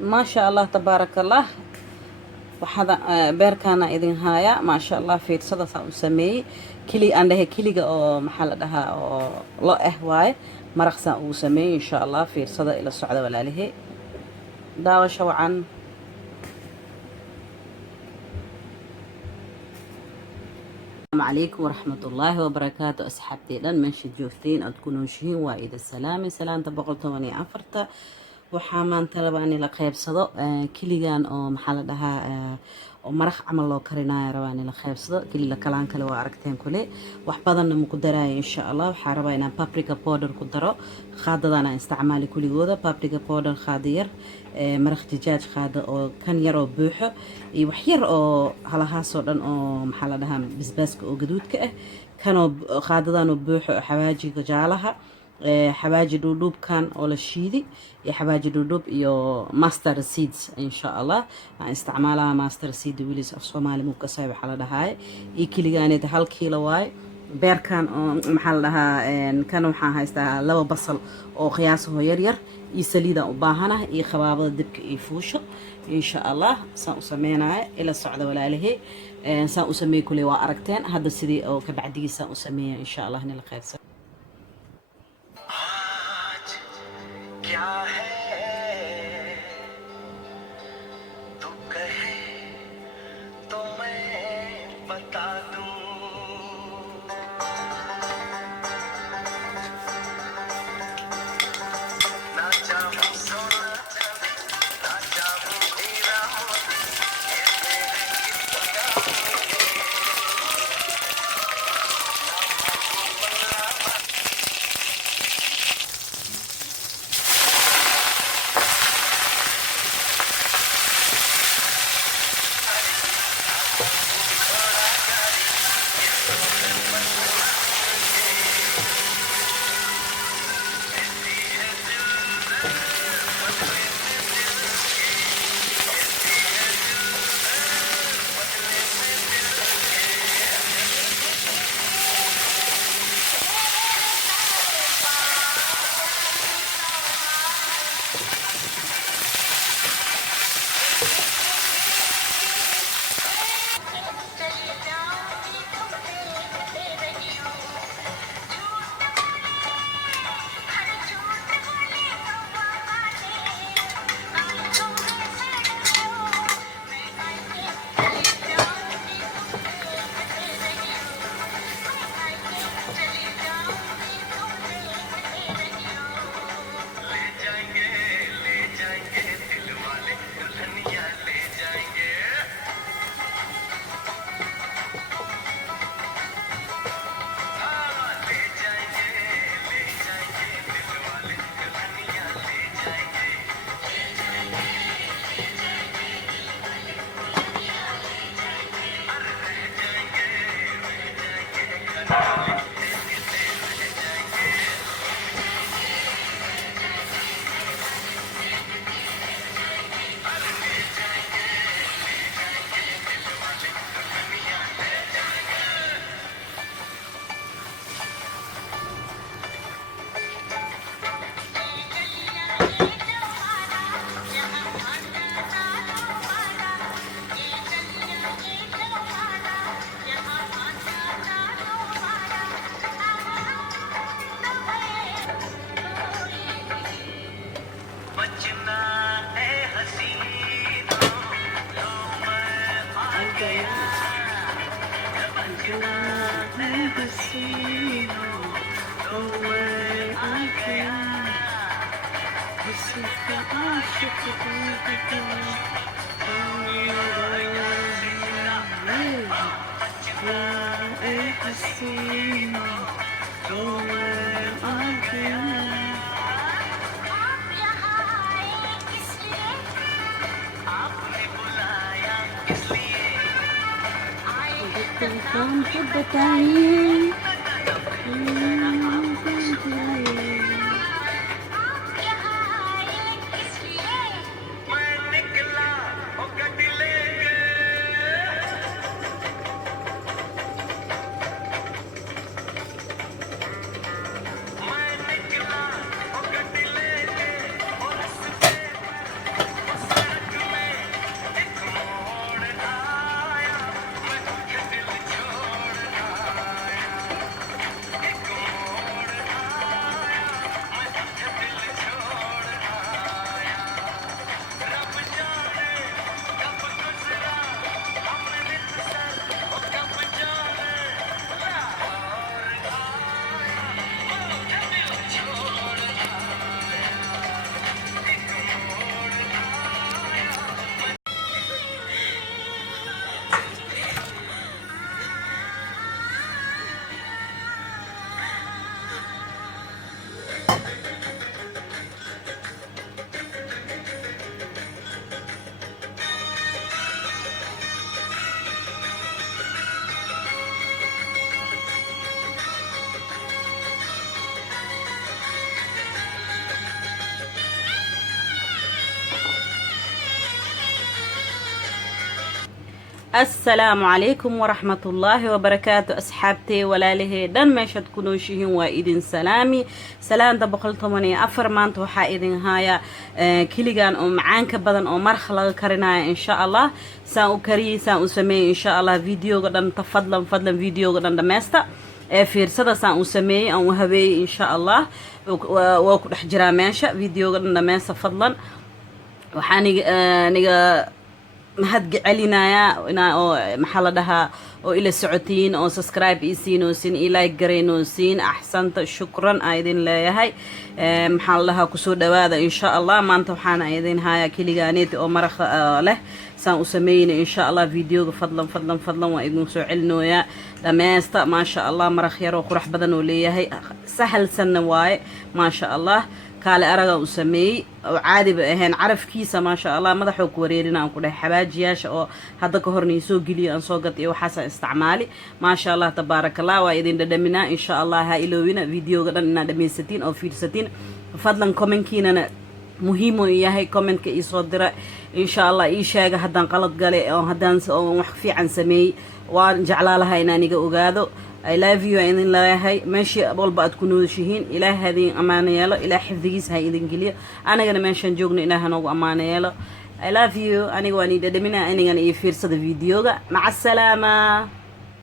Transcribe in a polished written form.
ما شاء الله تبارك الله. وحدا beerkaana idin haaya maasha allah fiirsada saa u sameeyey kili aan dhahay kiliga oo maxaa la dhahaa oo lo waaye maraqsaan ugu sameeyey insha allah fiirsada ila socda walaalihii daawasho wacan. السلام عليكم ورحمة الله وبركاته أصحابتي لن منشد جوفتين أو تكونوا شهين وإذا السلام سلام تبقلتوني عفرت وحامان تلباني لقيب صدق كليان أو محل دها oo maraq camal loo karinayo rabaa in la qaybsado kaliya kalaan kale waa aragteen kule wax badan ma ku daraayo insha Allah waxa rabaa inaan paprika powder ku daro qaadadana isticmaali kuligooda paprika powder qaad yar maraq dijaaj qaada oo kan yar oo buuxo iyo wax yar oo halahaas oo dhan oo maxaa la dhahaa basbaaska oo gaduudka ah kanoo qaadadan oo buuxo xawaajiga jaalaha حواجي دودوب كان ولا شيدي يا حواجي دودوب يو ماستر سيدز ان شاء الله استعمالها ماستر سيد ويليز اف سومالي مو كسايب حالة هاي اي كيليغاني هال كيلو واي beer kan oo maxaa la dhahaa kan waxaan haystaa laba basal oo qiyaaso yar yar iyo saliida u baahanahay iyo khabaabada dibka iyo fuusho insha Allah saan u sameeynaay ila socda walaalahay saan u sameey kulay waa aragteen hadda sidii oo ka bacdigiisa u sameeyay insha Allah in la qaybsan السلام عليكم ورحمة الله وبركاته أصحابتي ولا له دن ماشا تكونوا شيهين وايدين سلامي سلام دبقل طماني أفر مانتو حايدين هايا كيليغان معان كبادن مرخلا كارينا إن شاء الله سان كري سان سمي إن شاء الله فيديو قدن تفضلا فيديو قدن دماستا fiirsada saan u sameeyey aan u habeeyey insha allah waa ku dhex jiraa meesha videogan dhameesta fadlan waxaan niga mahad celinayaa oo maxaa la dhahaa oo ila socotiin oo subscribe ii siinoosin ii like gareynoosiin axsanta shukran aa idin leeyahay maxaa la dhahaa kusoo dhawaada insha allah maanta waxaan idin hayaa keligaaneeti oo maraqa leh saan u sameeyna insha allah videoga fadlan waa idin soo celinooyaa dhameesta maasha allah maraq yar oo qurux badan oo leeyahay sahalsanna waaye maasha allah kaale araga u sameeyey oo caadi ba ahayn carafkiisa maasha allah madaxoo ku wareerina aan ku dhahay xabaajiyaasha oo hadda ka hornay soo geliyo aan soo gatay waxaas isticmaali maasha allah tabaarakallah waa idin dhadhaminaa insha allah ha iloowina videoga dhan inaad dhameysatiin oo fiirsatiin fadlan commentkiinana muhiim u yahay commentka ii soo dira insha allah ii sheega haddaan qalad gale oo haddaan wax fiican sameeyey waan jeclaa lahaa inaan iga ogaado I love you idin leeyahay meeshii walba aad ku nooshihiin ilaahay idin amaano yeelo ilaahay xifdigiisa ha idin geliyo anagana meeshaan joogno ilaahay noogu amaano yeelo I love you aniga waan idin dhadhaminaa anigana ii fiirsada videoga maca salaama